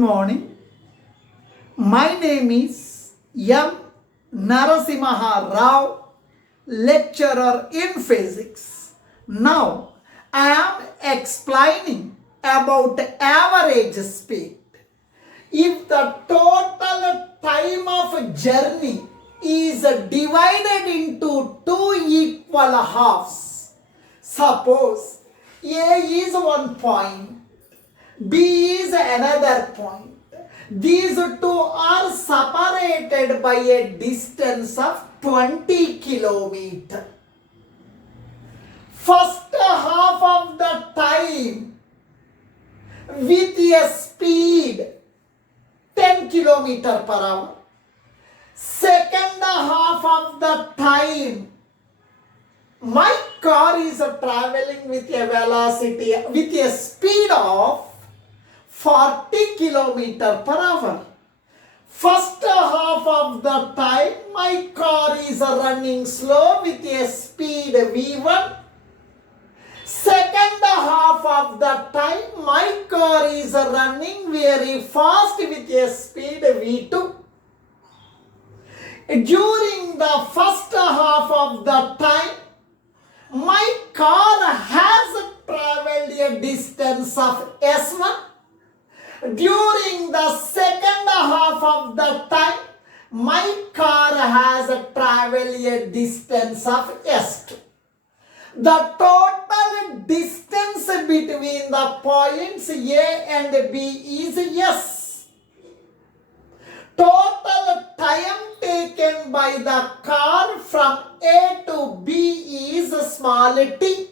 Morning. My name is M. NARASIMHARAO, lecturer in physics. Now, I am explaining about average speed. If the total time of journey is divided into two equal halves, suppose A is one point, B is another point. These two are separated by a distance of 20 kilometers. First half of the time with a speed 10 kilometers per hour. Second half of the time my car is traveling with a velocity, with a speed of 40 kilometers per hour. First half of the time my car is running slow with a speed V1. Second half of the time my car is running very fast with a speed V2. During the first half of the time my car has traveled a distance of S1. During the second half of the time, my car has traveled a distance of S2. The total distance between the points A and B is S. Total time taken by the car from A to B is small t.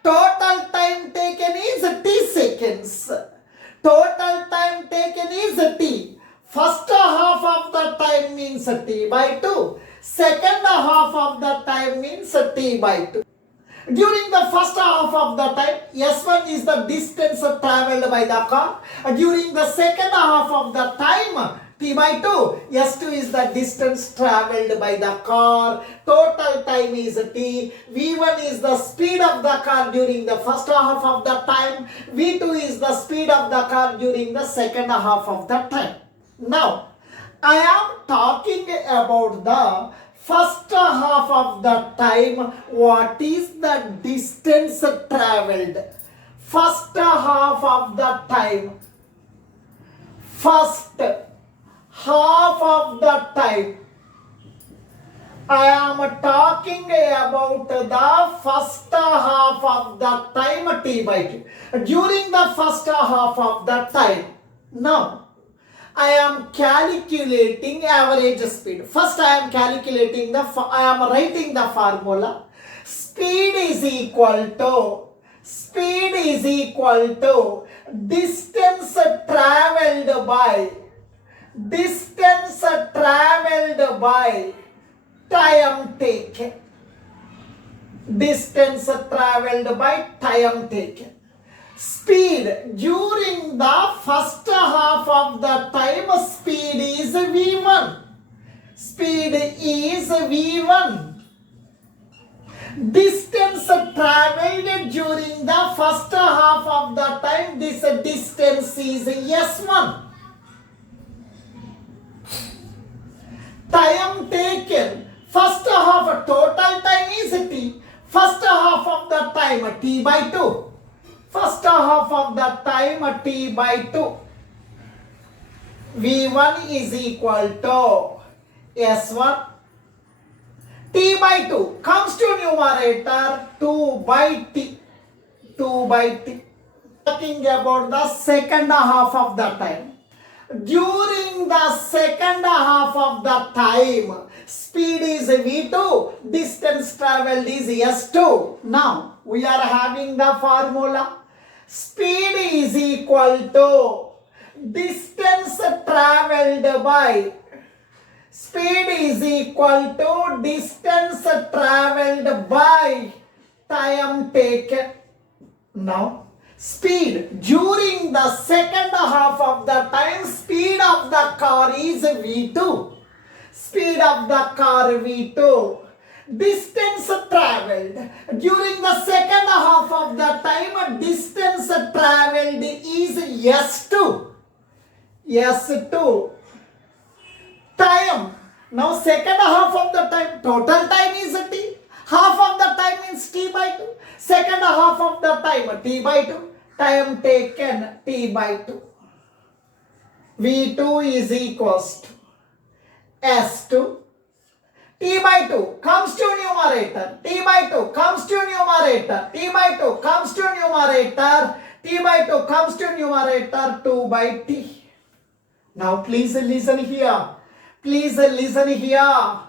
Total time taken is t seconds. Total time taken is t. First half of the time means t by 2. Second half of the time means t by 2. During the first half of the time, S1 is the distance traveled by the car. During the second half of the time, t by 2, S2 is the distance traveled by the car. Total time is t. V1 is the speed of the car during the first half of the time. V2 is the speed of the car during the second half of the time. Now, I am talking about the first half of the time. What is the distance traveled? First half of the time. First half of the time. I am talking about the first half of the time t by 2. During the first half of the time. Now, I am calculating average speed. First I am calculating I am writing the formula. Speed is equal to distance traveled by time taken. Distance traveled by time taken. Speed during the first half of the time, speed is V1. Speed is V1. Distance traveled during the first half of the time, this distance is S1. Time taken, first half total time is t. First half of the time t by 2. First half of the time t by 2. V1 is equal to S1. T by 2 comes to numerator 2 by t. 2 by t. Talking about the second half of the time. During the second half of the time, speed is V2, distance traveled is S2. Now, we are having the formula. Speed is equal to distance traveled by time taken. Now, speed during the second half of the time, speed of the car is V2. Speed of the car V2. Distance traveled during the second half of the time, distance traveled is S2. S2. Time. Now second half of the time, total time is T. Half of the time means T by 2. Second half of the time, T by 2. Time taken, T by 2. V2 is equals to S2. T by 2 comes to numerator. T by 2 comes to numerator. T by 2 comes to numerator. T by 2 comes to numerator 2 by T. Now please listen here. Please listen here.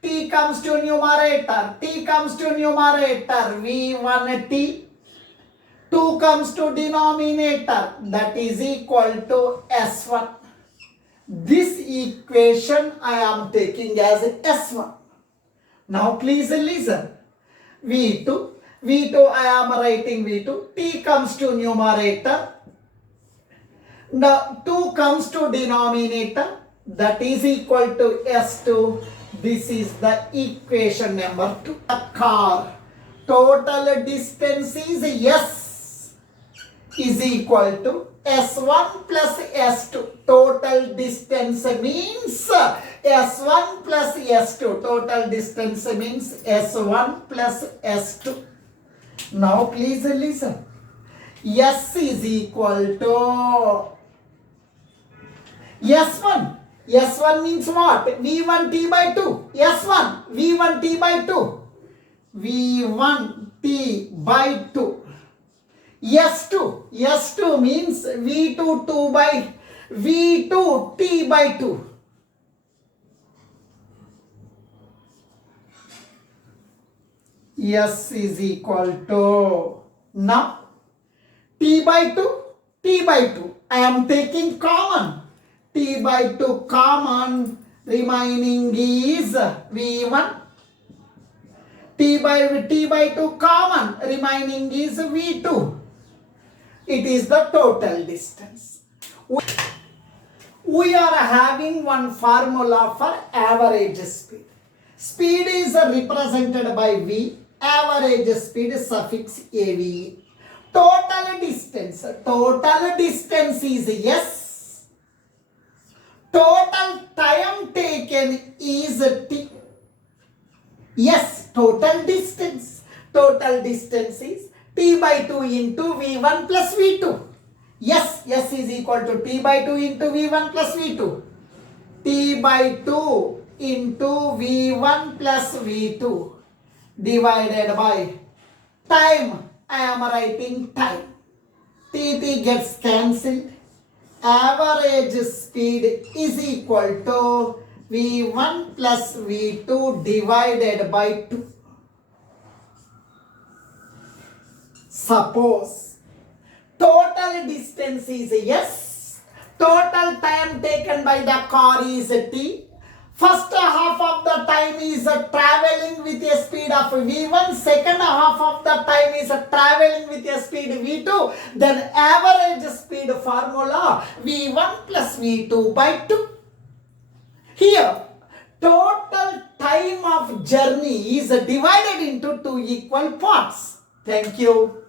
T comes to numerator. T comes to numerator. V1T. 2 comes to denominator. That is equal to S1. This equation I am taking as S1. Now please listen. V2 I am writing V2. T comes to numerator. Now 2 comes to denominator. That is equal to S2. This is the equation number 2. The car total distance is S is equal to S1 plus S2. Total distance means S1 plus S2. Total distance means S1 plus S2. Now please listen. S is equal to S1. S1 means what? V1 T by 2. S1. V1 T by 2. V1 T by 2. S2 means V2 2 by V2 T by 2. S is equal to, now T by 2. I am taking common. T by 2 common, remaining is V1. T by 2 common, remaining is V2. It is the total distance. We are having one formula for average speed. Speed is represented by V, average speed suffix AVE. Total distance is S. Total time taken is T. Yes, total distance is T by 2 into V1 plus V2. Yes, S is equal to T by 2 into V1 plus V2. T by 2 into V1 plus V2 divided by time. I am writing time. T gets cancelled. Average speed is equal to V1 plus V2 divided by 2. Suppose total distance is S, total time taken by the car is T. First half of the time is traveling with a speed of V1, second half of the time is traveling with a speed V2, then average speed formula V1 plus V2 by 2. Here, total time of journey is divided into 2 equal parts. Thank you.